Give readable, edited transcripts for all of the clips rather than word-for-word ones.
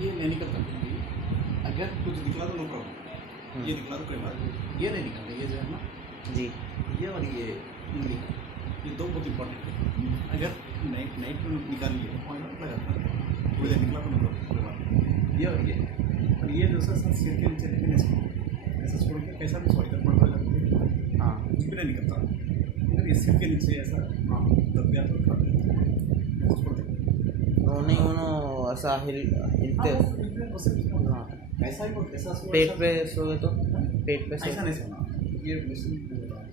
ये नहीं निकलता कुछ। अगर कुछ निकला तो नो प्रॉब्लम, ये निकला तो कोई बात नहीं, ये नहीं निकलता, ये जो है ना जी ये और ये नहीं, ये दो बहुत इंपॉर्टेंट है। अगर नाइट में निकाल लिया पॉइंट लगाता है वो इधर निकला तो नो प्रॉब्लम, कोई बात नहीं। ये और ये जो सा सिर के नीचे लेकिन ऐसा छोड़ के कैसा भी सॉरी इधर पड़ रहा है, हाँ कुछ भी नहीं निकलता। अगर ये सिर के नीचे ऐसा हाँ दब गया तो नहीं उन्होंने ऐसा हिलते हाँ ऐसा ही ऐसा पेट पे सोए तो पेट पे ऐसा नहीं सोना, ये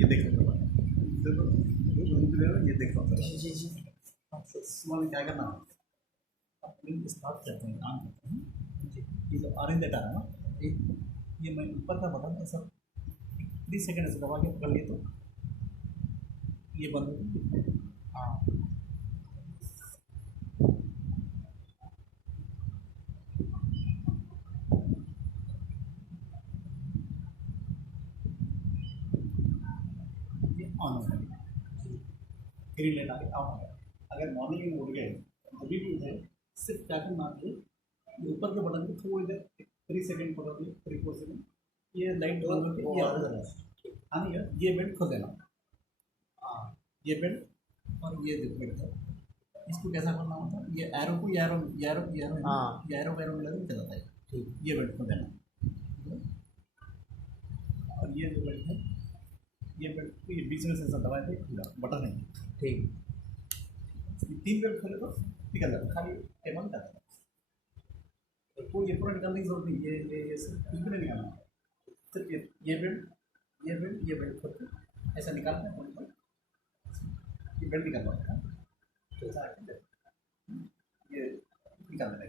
ये देख सकते ये देख सकते हैं क्या करना स्टार्ट करते हैं काम करते हैं। ये जो ऑरेंज डेटा है ना ये मैं ऊपर का बटन ऐसा 3 सेकंड ऐसे दबा के पकड़ लिए तो ये बंद हो गया। हाँ ये ऑन हो गया, ग्रीन लाइट आगे ऑन हो गया। अगर मॉर्निंग में उठ गए अभी भी उठे सिर्फ क्या करना है ये ऊपर के बटन को थोड़ी देर 3 सेकंड पकड़ के 3-4 सेकंड ये लाइट बंद करके ये ऑन करना है। आने का ये बेल्ट खोल देना, हाँ ये बेल्ट और ये बेल्ट है इसको कैसा करना होता है ये एरो को एरो मिला के चलाता है। ठीक ये बेल्ट खोल देना और ये जो बेल्ट है ये बेल्ट को ये बीच में से दबाए थे खुला बटन नहीं ठीक 3 बेल्ट खोले तो निकल जाता खाली टेबल का ये पूरा निकालने की जरूरत नहीं, ये सिर्फ कुछ भी नहीं निकालना, सिर्फ ये बेल्ट खोल के ऐसा निकालना है ये बेल्ट निकालना है ये निकालना है।